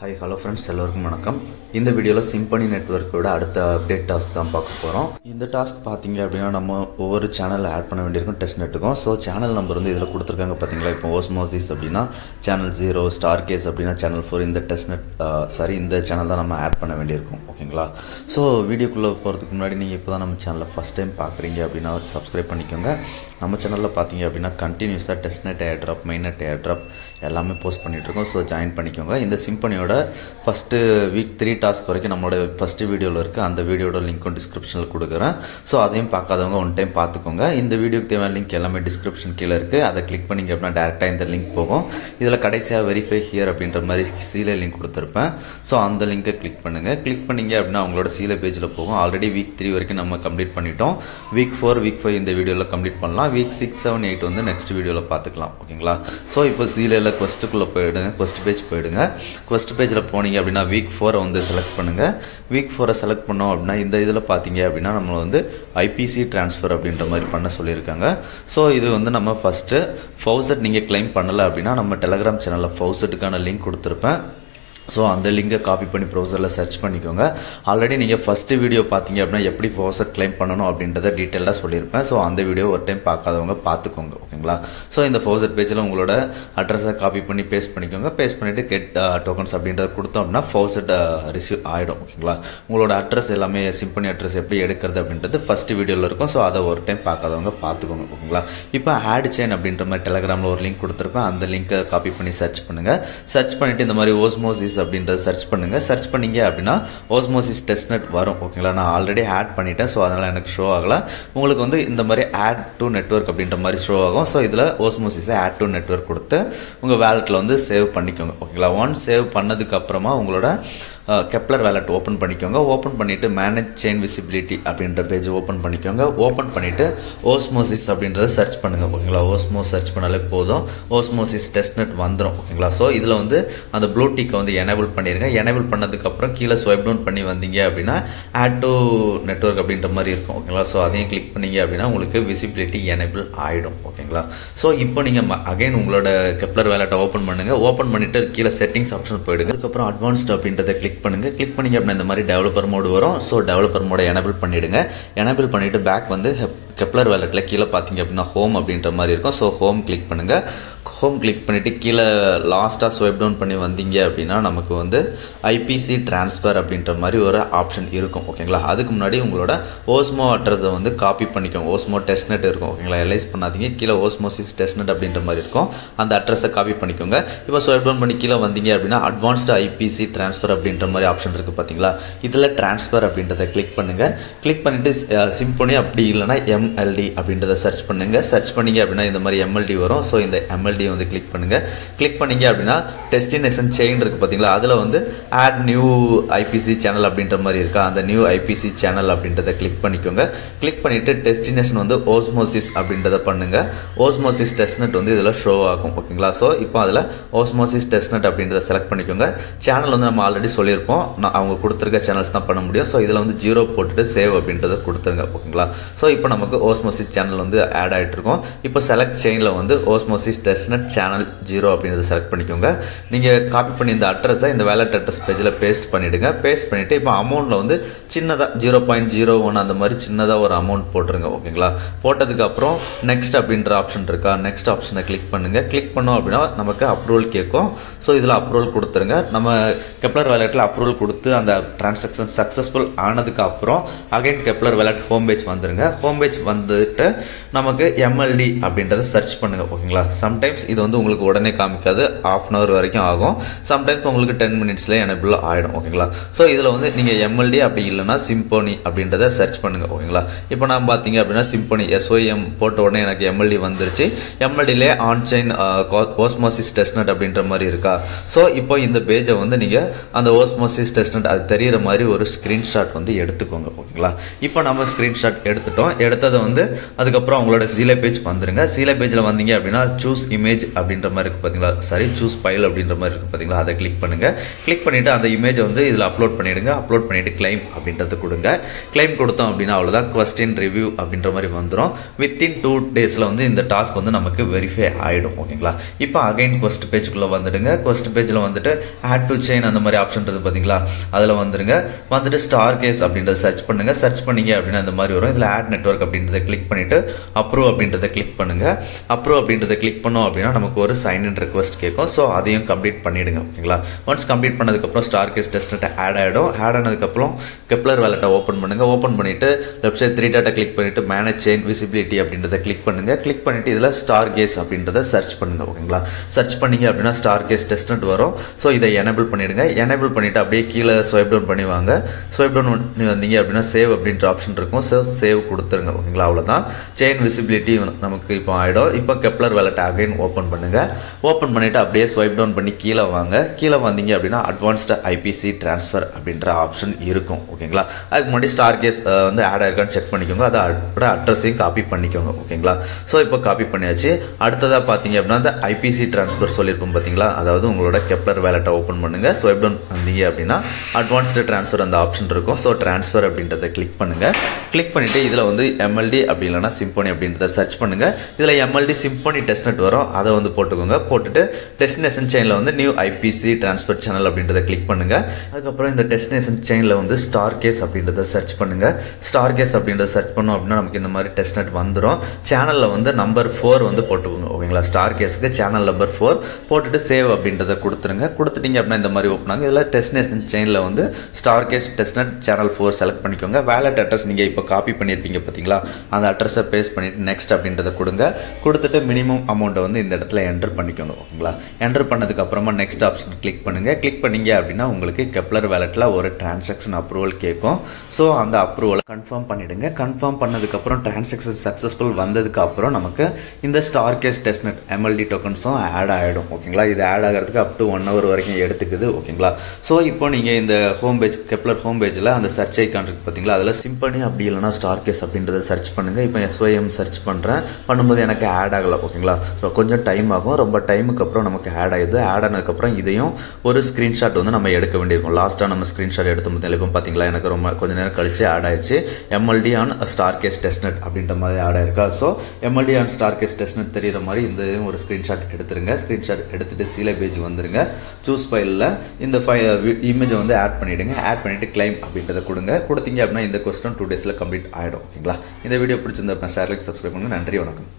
Hi, hello friends, எல்லாருக்கும் வணக்கம். இந்த வீடியோல சிம்பனி நெட்வொர்க்கோட அடுத்த அப்டேட் டாஸ்க் தான் பார்க்க போறோம். இந்த டாஸ்க் பாத்தீங்க அப்படினா நம்ம ஒவ்வொரு சேனல்ல ஆட் பண்ண வேண்டியிருக்கும் டெஸ்ட் நெட்டுக்கும். சோ சேனல் நம்பர் வந்து இதல கொடுத்திருக்காங்க பாத்தீங்களா. இப்போ ஓஸ்மோசிஸ் அப்படினா சேனல் 0, ஸ்டார் கேஸ் அப்படினா சேனல் 4 இந்த டெஸ்ட் நெட் இந்த சேனல் தான் நம்ம ஆட் பண்ண வேண்டியிருக்கும். ஓகேங்களா. சோ வீடியோக்குள்ள போறதுக்கு முன்னாடி நீங்க இப்போதான் நம்ம சேனலை ஃபர்ஸ்ட் டைம் பார்க்கறீங்க அப்படினா சப்ஸ்கிரைப் பண்ணிக்கோங்க. நம்ம சேனல்ல பாத்தீங்க அப்படினா கண்டினியூஸா டெஸ்ட் நெட் ஏர் டிராப், மெயின் நெட் ஏர் டிராப் எல்லாமே போஸ்ட் பண்ணிட்டு இருக்கோம். சோ ஜாயின் பண்ணிக்கோங்க. இந்த சிம்பனியோட ஃபர்ஸ்ட் வீக் 3 டாஸ்க் வரைக்கும் நம்மளோட ஃபர்ஸ்ட் வீடியோல இருக்கு. அந்த வீடியோட லிங்க்கும் டிஸ்கிரிப்ஷன்ல கொடுக்கிறேன். சோ அதையும் பார்க்காதவங்க ஒன் டைம் பார்த்துக்கோங்க. இந்த வீடியோக்கு தேவையான லிங்க் எல்லாமே டிஸ்கிரிப்ஷன் கீழ இருக்கு. அதை கிளிக் பண்ணீங்க அப்படினா டைரக்டா இந்த லிங்க் போகும். இதல கடைசியா வெரிஃபை ஹியர் அப்படின்ற மாதிரி சீல லிங்க் கொடுத்திருப்பேன். சோ அந்த லிங்கை கிளிக் பண்ணுங்க. கிளிக் பண்ணீங்க அப்படினா உங்களோட சீல பேஜ்ல போகும். ஆல்ரெடி வீக் 3 வரைக்கும் நம்ம கம்ப்ளீட் பண்ணிட்டோம். வீக் 4, வீக் 5 இந்த வீடியோல கம்ப்ளீட் பண்ணலாம். வீக் 6, 7, 8 வந்து நெக்ஸ்ட் வீடியோல பார்த்துக்கலாம். ஓகேங்களா. சோ இப்போ சீல குவெஸ்ட்க்குள்ள போய்டுங்க. குவெஸ்ட் பேஜ் போய்டுங்க. குவெஸ்ட் பேஜ்ல போனீங்க அப்படினா வீக் 4 வந்து செலக்ட் பண்ணுங்க. வீக் 4 செலக்ட் பண்ணோம் அப்படினா இந்த இதுல பாத்தீங்க அப்படினா நம்ம வந்து ஐபிசி ட்ரான்ஸ்ஃபர் அப்படின்ற மாதிரி பண்ண சொல்லிருக்காங்க. சோ இது வந்து நம்ம ஃபர்ஸ்ட் ஃபவுசட் நீங்க கிளைம் பண்ணல அப்படினா நம்ம Telegram சேனல்ல ஃபவுசட்கான லிங்க் கொடுத்திருப்பேன். சோ அந்த லிங்கை காப்பி பண்ணி ப்ரௌசர்ல சர்ச் பண்ணிக்கோங்க. ஆல்ரெடி நீங்க ஃபர்ஸ்ட் வீடியோ பாத்தீங்க அப்படினா எப்படி ஃபவுசட் கிளைம் பண்ணனும் அப்படின்றத டீடைலா சொல்லிருப்பேன். சோ அந்த வீடியோ ஒரு டைம் பார்க்காதவங்க பாத்துக்கோங்க. ஓகேங்களா. சோ இந்த ஃபவுசட் பேஜ்ல உங்களோட அட்ரஸை காப்பி பண்ணி பேஸ்ட் பண்ணிக்கோங்க. பேஸ்ட் பண்ணிட்டு கெட் டோக்கன்ஸ் அப்படின்றத கொடுத்தோம் அப்படினா ஃபவுசட் ரிசீவ் ஆயிடும். ஓகேங்களா. உங்களோட அட்ரஸ் எல்லாமே சிம்பனி அட்ரஸ் எப்படி எடுக்கிறது அப்படின்றது ஃபர்ஸ்ட் வீடியோல இருக்கும். சோ அதை ஒரு டைம் பார்க்காதவங்க பாத்துக்கோங்க. ஓகேங்களா. இப்போ ஆட் செயின் அப்படின்ற மாதிரி Telegramல ஒரு லிங்க் கொடுத்திருப்பேன். அந்த லிங்கை காப்பி பண்ணி சர்ச் பண்ணுங்க. சர்ச் பண்ணிட்டு இந்த மாதிரி ஓஸ்மோசிஸ் அப்படின்றத சர்ச் பண்ணுங்க. சர்ச் பண்ணீங்க அப்படினா ஓஸ்மோசிஸ் டெஸ்ட்நெட் வரும். ஓகேங்களா. நான் ஆல்ரெடி ஆட் பண்ணிட்டேன். சோ அதனால எனக்கு ஷோ ஆகல. உங்களுக்கு வந்து இந்த மாதிரி ஆட் டு நெட்வொர்க் அப்படின்ற மாதிரி ஷோ ஆகும். சோ இதுல ஓஸ்மோசிஸை ஆட் டு நெட்வொர்க் கொடுத்து உங்க வாலெட்ல வந்து சேவ் பண்ணிக்கோங்க. ஓகேங்களா. ஒன்ஸ் சேவ் பண்ணதுக்கு அப்புறமா உங்களோட கெப்லர் வாலெட் ஓபன் பண்ணிக்கோங்க. ஓபன் பண்ணிட்டு மேனேஜ் செயின் விசிபிலிட்டி அப்படின்ற பேஜ் ஓபன் பண்ணிக்கோங்க. ஓபன் பண்ணிட்டு ஓஸ்மோசிஸ் அப்படின்றத சர்ச் பண்ணுங்க. ஓகேங்களா. ஓஸ்மோஸ் சர்ச் பண்ணாலே போதும். ஓஸ்மோசிஸ் டெஸ்ட்நெட் வந்துரும். ஓகேங்களா. சோ இதுல வந்து அந்த ப்ளூ டிக்கை வந்து எனேபிள் பண்ணிருங்க. எனேபிள் பண்ணதுக்கு அப்புறம் கீழ ஸ்வைப் டவுன் பண்ணி வந்தீங்க அப்படினா ஆட் டு நெட்வொர்க் அப்படின்ற மாதிரி இருக்கும். ஓகேங்களா. சோ அதையும் கிளிக் பண்ணீங்க அப்படினா உங்களுக்கு விசிபிலிட்டி எனேபிள் ஆயிடும். ஓகேங்களா. சோ இப்போ நீங்க அகைன் உங்களோட கெப்லர் வாலெட்டை ஓபன் பண்ணுங்க. ஓபன் பண்ணிட்டு கீழ செட்டிங்ஸ் ஆப்ஷன் போய்டுங்க. அதுக்கு அப்புறம் அட்வான்ஸ்ட் அப்படின்றத கிளிக் பண்ணுங்க. கிளிக் பண்ணீங்க அப்படினா இந்த மாதிரி டெவலப்பர் மோட் வரும். சோ டெவலப்பர் மோட எனேபிள் பண்ணிடுங்க. எனேபிள் பண்ணிட்டு பேக் வந்து கெப்லர் வாலெட்ல கீழ பாத்தீங்க அப்படினா ஹோம் அப்படின்ற மாதிரி இருக்கும். சோ ஹோம் கிளிக் பண்ணுங்க. ஹோம் கிளிக் பண்ணிட்டு கீழ லாஸ்டா ஸ்வைப் டவுன் பண்ணி வந்தீங்க அப்படினா நமக்கு வந்து ஐபிசி ட்ரான்ஸ்ஃபர் அப்படின்ற மாதிரி ஒரு ஆப்ஷன் இருக்கும். ஓகேங்களா. அதுக்கு முன்னாடி உங்களோட ஓஸ்மோ அட்ரஸை வந்து காப்பி பண்ணிக்கோங்க. ஓஸ்மோ டெஸ்ட்நெட் இருக்கும். ஓகேங்களா. எலைஸ் பண்ணாதீங்க. கீழ ஓஸ்மோசிஸ் டெஸ்ட்நெட் அப்படின்ற மாதிரி இருக்கும். அந்த அட்ரஸை காப்பி பண்ணிக்கோங்க. இப்போ ஸ்வைப் டவுன் பண்ணி கீழ வந்தீங்க அப்படினா அட்வான்ஸ்ட் ஐபிசி ட்ரான்ஸ்ஃபர் அப்படின்ற மாதிரி ஆப்ஷன் இருக்கு பாத்தீங்களா. இதுல ட்ரான்ஸ்ஃபர் அப்படின்றத கிளிக் பண்ணுங்க. கிளிக் பண்ணிட்டு சிம்பனி அப்படி இல்லனா எம்எல்டி அப்படின்றத சர்ச் பண்ணுங்க. சர்ச் பண்ணீங்க அப்படினா இந்த மாதிரி எம்எல்டி வரும். சோ இந்த எம்எல்டி வந்து கிளிக் பண்ணுங்க. கிளிக் பண்ணீங்க அப்படினா டெஸ்டினேஷன் செயின் இருக்கு பாத்தீங்களா. அதுல வந்து ஆட் நியூ ஐபிசி சேனல் அப்படின்ற மாதிரி இருக்கா. அந்த நியூ ஐபிசி சேனல் அப்படின்றத கிளிக் பண்ணிக்கோங்க. கிளிக் பண்ணிட்டு டெஸ்டினேஷன் வந்து ஓஸ்மோசிஸ் அப்படின்றத பண்ணுங்க. ஓஸ்மோசிஸ் டெஸ்ட்நெட் வந்து இதுல ஷோ ஆகும். ஓகேங்களா. சோ இப்போ அதுல ஓஸ்மோசிஸ் டெஸ்ட்நெட் அப்படின்றத செலக்ட் பண்ணிக்கோங்க. சேனல் வந்து நம்ம ஆல்ரெடி சொல்லியிருப்போம். அவங்க கொடுத்திருக்க சேனல்ஸ் தான் பண்ண முடியும். சோ இதுல வந்து 0 போட்டுட்டு சேவ் அப்படின்றத கொடுத்துருங்க. ஓகேங்களா. சோ இப்போ நமக்கு ஓஸ்மோசிஸ் சேனல் வந்து ஆட் ஆயிட்டு இருக்கும். இப்போ செலக்ட் செயின்ல வந்து ஓஸ்மோசிஸ் டெஸ்ட்நெட் சேனல் 0 அப்படின்றத செலக்ட் பண்ணிக்கோங்க. நீங்க காப்பி பண்ணி இந்த அட்ரஸை இந்த வாலெட் அட்ரஸ் பேஜ்ல பேஸ்ட் பண்ணிடுங்க. பேஸ்ட் பண்ணிட்டு இப்போ அமௌண்ட்ல வந்து சின்னதா 0.01 அந்த மாதிரி சின்னதா ஒரு அமௌண்ட் போட்டுருங்க. ஓகேங்களா. போட்டதுக்கு அப்புறம் நெக்ஸ்ட் அப்படின்ற ஆப்ஷன் இருக்கா. நெக்ஸ்ட் ஆப்ஷனை கிளிக் பண்ணுங்க. கிளிக் பண்ணோம் அப்படின்னா நமக்கு அப்ரூவல் கேட்கும். ஸோ இதில் அப்ரூவல் கொடுத்துருங்க. நம்ம கெப்லர் வாலெட்டில் அப்ரூவல் கொடுத்து அந்த டிரான்சாக்ஷன் சக்ஸஸ்ஃபுல் ஆனதுக்கு அப்புறம் again Kepler wallet home page வந்துருங்க. ஹோம் பேஜ் வந்துட்டு நமக்கு எம்எல்டி அப்படின்றத சர்ச் பண்ணுங்க. ஓகேங்களா. சம்டைம்ஸ் இது வந்து உங்களுக்கு உடனே காமிக்காது. ½ hour வரைக்கும் ஆகும். சம்டைம்ஸ் உங்களுக்கு 10 minutesல எனேபிள் ஆயிடும். ஓகேங்களா. ஸோ இதில் வந்து நீங்க எம்எல்டி அப்படி இல்லைன்னா சிம்பனி அப்படின்றத சர்ச் பண்ணுங்க. ஓகேங்களா. இப்போ நான் பார்த்தீங்க அப்படின்னா சிம்பனி SYM போட்ட உடனே எனக்கு எம்எல்டி வந்துருச்சு. எம்எல்டிலே ஆன் செயின் ஓஸ்மோசிஸ் டெஸ்ட்நெட் அப்படின்ற மாதிரி இருக்கா. ஸோ இப்போ இந்த பேஜை வந்து நீங்க அந்த ஓஸ்மோசிஸ் டெஸ்ட்நெட் அது தெரியிற மாதிரி ஒரு ஸ்கிரீன்ஷாட் வந்து எடுத்துக்கோங்க. ஓகேங்களா. இப்போ நம்ம ஸ்கிரீன்ஷாட் எடுத்துட்டோம். எடுத்ததை அடுத்தது வந்து அதுக்கப்புறம் உங்களோட சீலை பேஜ் வந்துருங்க. சீலை பேஜில் வந்தீங்க அப்படின்னா சூஸ் இமேஜ் அப்படின்ற மாதிரி இருக்குது பார்த்தீங்களா, சாரி சூஸ் ஃபைல் அப்படின்ற மாதிரி இருக்குது பார்த்தீங்களா, அதை கிளிக் பண்ணுங்கள். கிளிக் பண்ணிவிட்டு அந்த இமேஜை வந்து இதில் அப்லோட் பண்ணிவிடுங்க. அப்லோட் பண்ணிவிட்டு கிளைம் அப்படின்றது கொடுங்க. கிளைம் கொடுத்தோம் அப்படின்னா அவ்வளோதான், கொஸ்டின் ரிவ்யூ அப்படின்ற மாதிரி வந்துடும். வித்தின் 2 டேஸில் வந்து இந்த டாஸ்க் வந்து நமக்கு வெரிஃபை ஆகிடும். ஓகேங்களா. இப்போ அகைன் கொஸ்ட் பேஜுக்குள்ளே வந்துடுங்க. கொஸ்ட் பேஜில் வந்துட்டு ஆட் டு செயின் அந்த மாதிரி ஆப்ஷன் இருக்குது பார்த்தீங்களா, அதில் வந்துடுங்க. வந்துட்டு ஸ்டார் கேஸ் அப்படின்றத சர்ச் பண்ணுங்கள். சர்ச் பண்ணிங்க அப்படின்னா இந்த மாதிரி வரும். இதில் ஆட் நெட்வொர்க் அப்படின்றத கிளிக் பண்ணிவிட்டு அப்ரூவ் அப்படின்றத கிளிக் பண்ணுங்கள். அப்ரூவ் அப்படின்றத கிளிக் பண்ணோம் அப்படின்னா நமக்கு ஒரு சைன் இன் ரெக்வஸ்ட் கேட்கும். ஸோ அதையும் கம்ப்ளீட் பண்ணிவிடுங்க. ஓகேங்களா. ஒன்ஸ் கம்ப்ளீட் பண்ணதுக்கப்புறம் ஸ்டார் கேஸ் டெஸ்ட்நெட் ஆட் ஆகிடும். ஆட் ஆனதுக்கப்புறம் கெப்லர் வேலெட்டை ஓப்பன் பண்ணுங்கள். ஓப்பன் பண்ணிவிட்டு லெஃப்ட் சைட் 3 டாட்டை கிளிக் பண்ணிவிட்டு மேனேஜ் செயின் விசிபிலிட்டி அப்படின்றத கிளிக் பண்ணுங்கள். கிளிக் பண்ணிவிட்டு இதில் ஸ்டார் கேஸ் அப்படின்றத சர்ச் பண்ணுங்கள். ஓகேங்களா. சர்ச் பண்ணிங்க அப்படின்னா ஸ்டார் கேஸ் டெஸ்ட்நெட் வரும். ஸோ இதை எனேபிள் பண்ணிவிடுங்க. எனேபிள் பண்ணிவிட்டு அப்படியே கீழே ஸ்வைப் டவுன் பண்ணி வாங்க. ஸ்வைப் டவுன் பண்ணி வந்தீங்க அப்படின்னா சேவ் அப்படின்ற ஆப்ஷன் இருக்கும். ஸோ சேவ் கொடுத்துருங்க. ஓகேங்களா. அவ்வளோதான். செயின் விசிபிலிட்டி நமக்கு இப்போ ஆகிடும். இப்போ கெப்லர் வேலெட் அகைன் ஓப்பன் பண்ணுங்கள். ஓப்பன் பண்ணிவிட்டு அப்படியே ஸ்வைப் டவுன் பண்ணி கீழே வாங்க. கீழே வந்தீங்க அப்படின்னா அட்வான்ஸ்டு ஐபிசி ட்ரான்ஸ்ஃபர் அப்படின்ற ஆப்ஷன் இருக்கும். ஓகேங்களா. அதுக்கு முன்னாடி ஸ்டார் கேஸ் வந்து ஆட் ஆயிருக்கான்னு செக் பண்ணிக்கோங்க. அதோட அட்ரஸையும் காப்பி பண்ணிக்கோங்க. ஓகேங்களா. ஸோ இப்போ காப்பி பண்ணியாச்சு. அடுத்ததாக பார்த்தீங்க அப்படின்னா அந்த ஐபிசி ட்ரான்ஸ்ஃபர் சொல்லியிருப்போம் பார்த்தீங்களா, அதாவது உங்களோட கெப்லர் வேலெட்டை ஓப்பன் பண்ணுங்கள். ஸ்வைப் டவுன் வந்தீங்க அப்படின்னா அட்வான்ஸ்டு ட்ரான்ஸ்ஃபர் அந்த ஆப்ஷன் இருக்கும். ஸோ ட்ரான்ஸ்ஃபர் அப்படின்றத கிளிக் பண்ணுங்கள். கிளிக் பண்ணிவிட்டு இதில் வந்து எம்எல்டி அப்படி இல்லைனா சிம்போனி அப்படின்றத சர்ச் பண்ணுங்கள். இதில் எம்எல்டி சிம்போனி டெஸ்ட்நெட் வரும். அதை வந்து போட்டுக்கோங்க. போட்டுட்டு டெஸ்டினேஷன் செயினில் வந்து நியூ ஐபிசி ட்ரான்ஸ்ஃபர் சேனல் அப்படின்றத கிளிக் பண்ணுங்கள். அதுக்கப்புறம் இந்த டெஸ்டினேஷன் செயினில் வந்து ஸ்டார் கேஸ் அப்படின்றத சர்ச் பண்ணுங்கள். ஸ்டார் கேஸ் அப்படின்றத சர்ச் பண்ணோம் அப்படின்னா நமக்கு இந்த மாதிரி டெஸ்ட்நெட் வந்துடும். சேனலில் வந்து நம்பர் 4 வந்து போட்டுக்கோங்க. ஓகேங்களா. ஸ்டார் கேஸுக்கு சேனல் நம்பர் 4 போட்டுட்டு சேவ் அப்படின்றத கொடுத்துருங்க. கொடுத்துட்டீங்க அப்படின்னா இந்த மாதிரி ஓப்பன் ஆகும். இதில் டெஸ்டினேஷன் செயினில் வந்து star case testnet channel 4 select பண்ணிக்கோங்க. வேலெட் அட்ரஸ் நீங்கள் இப்போ காப்பி பண்ணியிருப்பீங்க பார்த்தீங்களா, அந்த அட்ரஸை பேஸ்ட் பண்ணிவிட்டு நெக்ஸ்ட் அப்படின்றத கொடுங்க. கொடுத்துட்டு மினிமம் அமௌண்ட்டை வந்து இந்த இடத்துல என்டர் பண்ணிக்கோங்க. ஓகேங்களா. என்டர் பண்ணதுக்கப்புறமா நெக்ஸ்ட் ஆப்ஷன் கிளிக் பண்ணுங்கள். கிளிக் பண்ணிங்க அப்படின்னா உங்களுக்கு கெப்லர் வேலெட்டில் ஒரு டிரான்சாக்ஷன் அப்ரூவல் கேட்கும். ஸோ அந்த அப்ரூவலை கன்ஃபார்ம் பண்ணிவிடுங்க. கன்ஃபார்ம் பண்ணதுக்கப்புறம் டிரான்சாக்ஷன் சக்ஸஸ்ஃபுல் வந்ததுக்கப்புறம் நமக்கு இந்த ஸ்டார் கேஸ் டெஸ்ட்நெட் எம்எல்டி டோக்கன்ஸும் ஆட் ஆகிடும். ஓகேங்களா. இது ஆட் ஆகிறதுக்கு அப் டு 1 hour வரைக்கும் எடுத்துக்குது. ஓகேங்களா. ஸோ இப்போ நீங்கள் இந்த ஹோம் பேஜ் கெப்லர் ஹோம் பேஜில் அந்த சர்ச் ஐக்கான் இருக்குது பார்த்தீங்களா, அதில் சிம்பனி அப்படி இல்லைனா ஸ்டார் கேஸ் அப்படின்றத சர்ச் பண்ணுங்கள். இப்போ SYM சர்ச் பண்ணும்போது எனக்கு ஆட் ஆகலை. ஓகேங்களா. ஸோ கொஞ்சம் டைம் ஆகும். ரொம்ப டைமுக்கு அப்புறம் நமக்கு ஆட் ஆகிடுது. ஆட் ஆனதுக்கப்புறம் இதையும் ஒரு ஸ்க்ரீன்ஷாட் வந்து நம்ம எடுக்க வேண்டியிருக்கும். லாஸ்ட்டாக நம்ம ஸ்க்ரீன்ஷாட் எடுத்து முதல்ல இப்போ பார்த்தீங்களா எனக்கு ரொம்ப கொஞ்சம் நேரம் கழிச்சு ஆட் ஆயிடுச்சு. MLD on star case testnet அப்படின்ற மாதிரி ஆட் ஆயிருக்கா. So MLD on star case testnet தெரிகிற மாதிரி இந்த ஒரு ஸ்க்ரீன்ஷாட் எடுத்துருங்க. ஸ்க்ரீன்ஷாட் எடுத்துகிட்டு சீலை பேஜ் வந்துருங்க. சூஸ் ஃபைலில் இந்த இமேஜை வந்து ஆட் பண்ணிவிடுங்க. ஆட் பண்ணிவிட்டு கிளைம் அப்படின்றத கொடுங்க. கொடுத்தீங்க அப்படின்னா இந்த கொஸ்டின் 2 days கம்ப்ளீட் ஆகிடும். ஓகேங்களா. இந்த வீடியோ பிடிச்சிருந்தா ஷேர் லைக் சப்ஸ்கிரைப் பண்ணுங்கள். நன்றி, வணக்கம்.